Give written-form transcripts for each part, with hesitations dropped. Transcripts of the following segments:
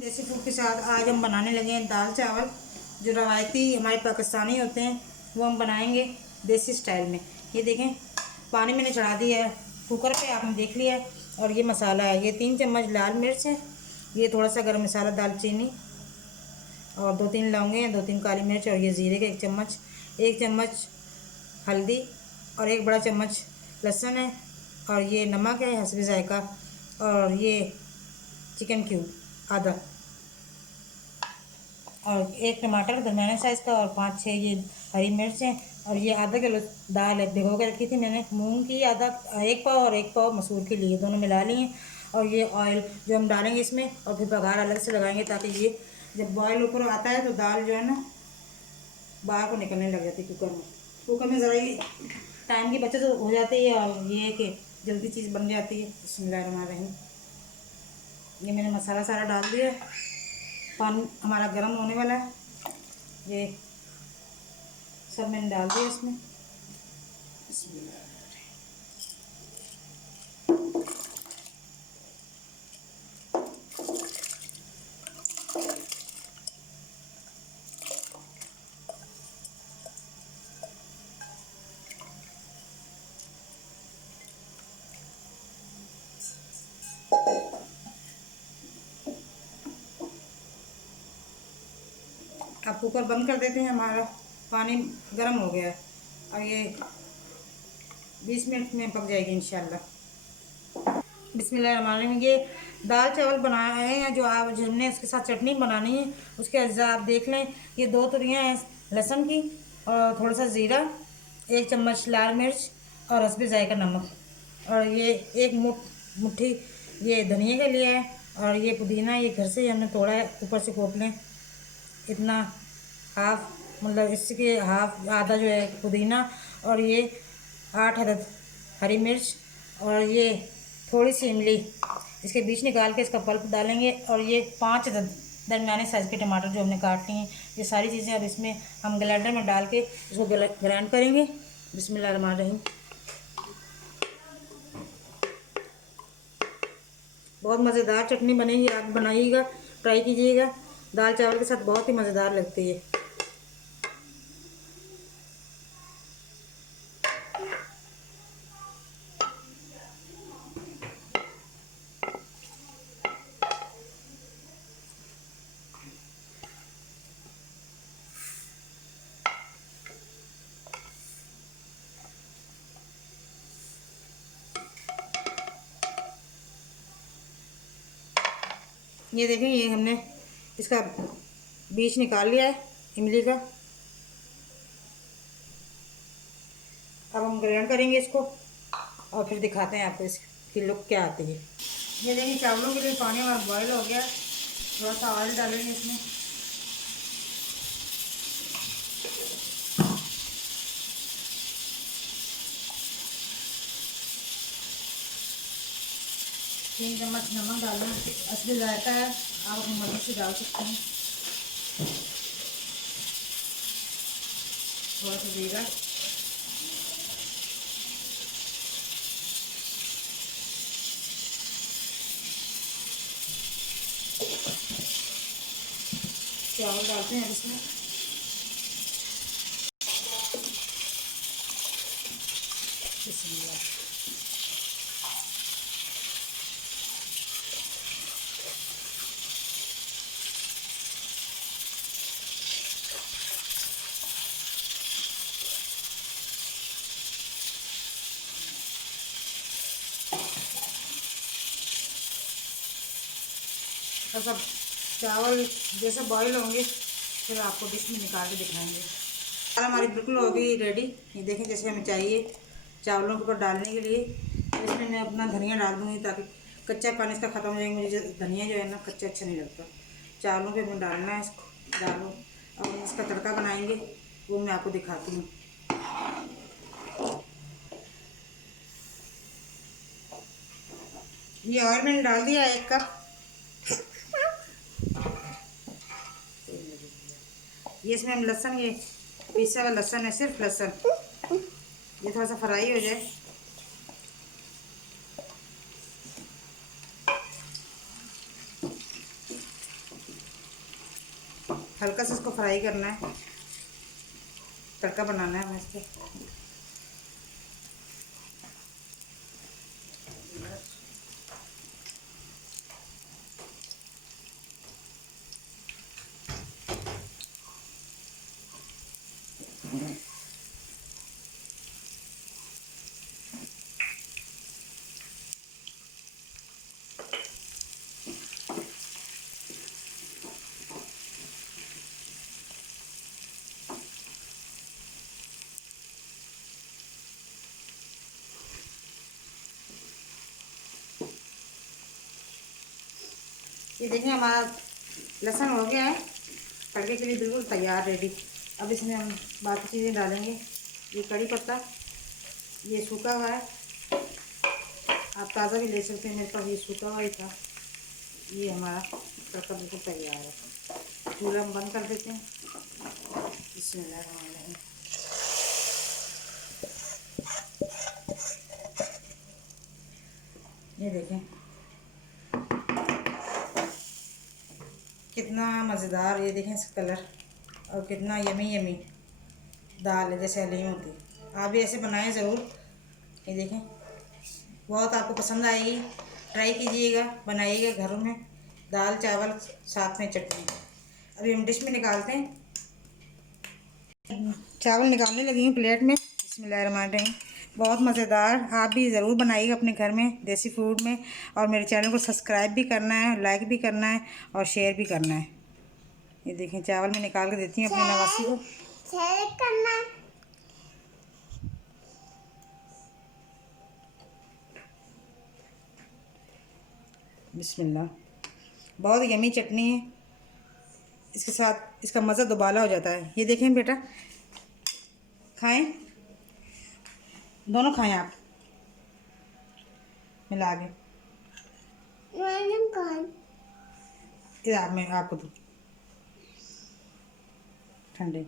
देसी फूड के साथ आज हम बनाने लगे हैं दाल चावल, जो रवायती हमारे पाकिस्तानी होते हैं वो हम बनाएंगे देसी स्टाइल में। ये देखें, पानी मैंने चढ़ा दिया है कुकर पे, आपने देख लिया है। और ये मसाला है, ये 3 चम्मच लाल मिर्च है, ये थोड़ा सा गरम मसाला, दालचीनी और 2-3 लौंगे हैं, 2-3 काली मिर्च, और ये ज़ीरे का 1 चम्मच हल्दी और 1 बड़ा चम्मच लहसुन है, और ये नमक है हस्बे ज़ायका, और ये चिकन क्यूब आधा, और 1 टमाटर दरमियाने साइज़ का, और 5-6 ये हरी मिर्च हैं, और ये आधा किलो दाल है भिगो के रखी थी मैंने मूंग की, आधा 1 पाव और 1 पाव मसूर के लिए, दोनों मिला लिए। और ये ऑयल जो हम डालेंगे इसमें, और फिर बघार अलग से लगाएंगे ताकि ये जब बॉयल ऊपर आता है तो दाल जो है ना बाहर को निकलने लग जाती है कुकर में ज़रा ही टाइम की बचत हो जाती है, और ये कि जल्दी चीज़ बन जाती है। बिस्मिल्लाहिर्रहमानिर्रहीम। ये मैंने मसाला सारा डाल दिया, पानी हमारा गर्म होने वाला है, ये सब मैंने डाल दिया इसमें। अब कुकर बंद कर देते हैं, हमारा पानी गर्म हो गया है, और ये 20 मिनट में पक जाएगी इंशाल्लाह। बिस्मिल्लाहिर्रहमानिर्रहीम। ये दाल चावल बनाए हैं जो हमने उसके साथ चटनी बनानी है, उसके अज्जा आप देख लें। ये 2 तुरियाँ हैं लहसुन की, और थोड़ा सा ज़ीरा, 1 चम्मच लाल मिर्च, और हस्बे ज़ायका नमक, और ये 1 मुट्ठी ये धनिया का लिया है, और ये पुदीना ये घर से हमने तोड़ा है, ऊपर से कोट लें इतना, हाफ मतलब इसके हाफ आधा जो है पुदीना, और ये 8 अदद हरी मिर्च, और ये थोड़ी सी इमली, इसके बीच निकाल के इसका पल्प डालेंगे, और ये 5 अदद दरमियाने साइज़ के टमाटर जो हमने काट लिए हैं। ये सारी चीज़ें अब इसमें हम ग्राइंडर में डाल के इसको ग्राइंड करेंगे। बिस्मिल्लाहिर्रहमानिर्रहीम। बहुत मज़ेदार चटनी बनेगी, आप बनाइएगा, ट्राई कीजिएगा, दाल चावल के साथ बहुत ही मज़ेदार लगती है। ये देखें, ये हमने इसका बीज निकाल लिया है इमली का। अब हम ग्राइंड करेंगे इसको, और फिर दिखाते हैं आपको इसकी लुक क्या आती है। ये देखिए, चावलों के लिए पानी हमारा बॉयल हो गया, थोड़ा सा ऑयल डालेंगे इसमें। तीन चम्मच नमक डालें, असली जायका है, आप अपनी मर्जी से डाल सकते हैं। थोड़ा सा जीरा, चावल डालते हैं इसमें। बिस्मिल्लाह। तो सब चावल जैसे बॉईल होंगे फिर आपको डिश में निकाल के दिखाएंगे। दाल हमारी बिल्कुल हो गई रेडी। ये देखें जैसे हमें चाहिए चावलों के ऊपर डालने के लिए। तो इसमें मैं अपना धनिया डाल दूँगी ताकि कच्चा पानी इसका ख़त्म हो जाएगा। मुझे धनिया जो है ना कच्चा अच्छा नहीं लगता। चावलों पे मैं डालना है इसको, डालो। अब इसका तड़का बनाएंगे, वो मैं आपको दिखाती हूँ। ये ऑयल मैंने डाल दिया 1 कप। ये इसमें हम लहसुन, ये पीसा हुआ लहसुन है, सिर्फ लहसुन, ये थोड़ा सा फ्राई हो जाए। हल्का सा इसको फ्राई करना है, तड़का बनाना है हमें इसके। ये देखिए हमारा लहसुन हो गया है, तड़के के लिए बिल्कुल तैयार रेडी। अब इसमें हम बाकी चीज़ें डालेंगे। ये कड़ी पत्ता, ये सूखा हुआ है, आप ताज़ा भी ले सकते हैं, मेरे पास ये सूखा हुआ ही था। ये हमारा तड़का बिल्कुल तैयार है। चूल्हा हम बंद कर देते हैं। बिस्मिल्लाहिर्रहमानिर्रहीम। ये देखें कितना मज़ेदार, ये देखें इसका कलर, और कितना यमी यमी दाल है, जैसे हलीम होती है। आप भी ऐसे बनाएं ज़रूर। ये देखें बहुत आपको पसंद आएगी, ट्राई कीजिएगा, बनाइएगा घरों में। दाल चावल साथ में चटनी। अभी हम डिश में निकालते हैं। चावल निकालने लगी हूँ प्लेट में। बिस्मिल्लाहिर्रहमानिर्रहीम। बहुत मज़ेदार, आप भी ज़रूर बनाइएगा अपने घर में देसी फूड में। और मेरे चैनल को सब्सक्राइब भी करना है, लाइक भी करना है और शेयर भी करना है। ये देखें चावल में निकाल के देती हूँ अपनी नवासी को। शेयर करना। बिस्मिल्लाह। बहुत यमी चटनी है, इसके साथ इसका मज़ा दुबाला हो जाता है। ये देखें बेटा, खाएं, दोनों खाएं आप मिला के। मैं आपको दूँ, ठंडे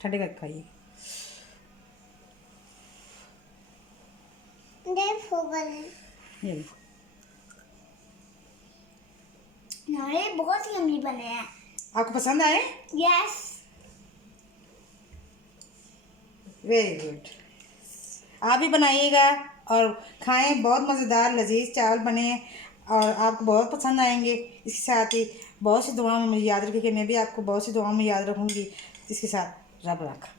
ठंडे का खाइए। ये बहुत यम्मी बने हैं। आपको पसंद आए? यस। Very good. आप भी बनाइएगा और खाएं। बहुत मज़ेदार लजीज चावल बने और आपको बहुत पसंद आएंगे। इसके साथ ही बहुत सी दुआओं में मुझे याद रखिए कि मैं भी आपको बहुत सी दुआओं में याद रखूँगी। इसके साथ रब रखा।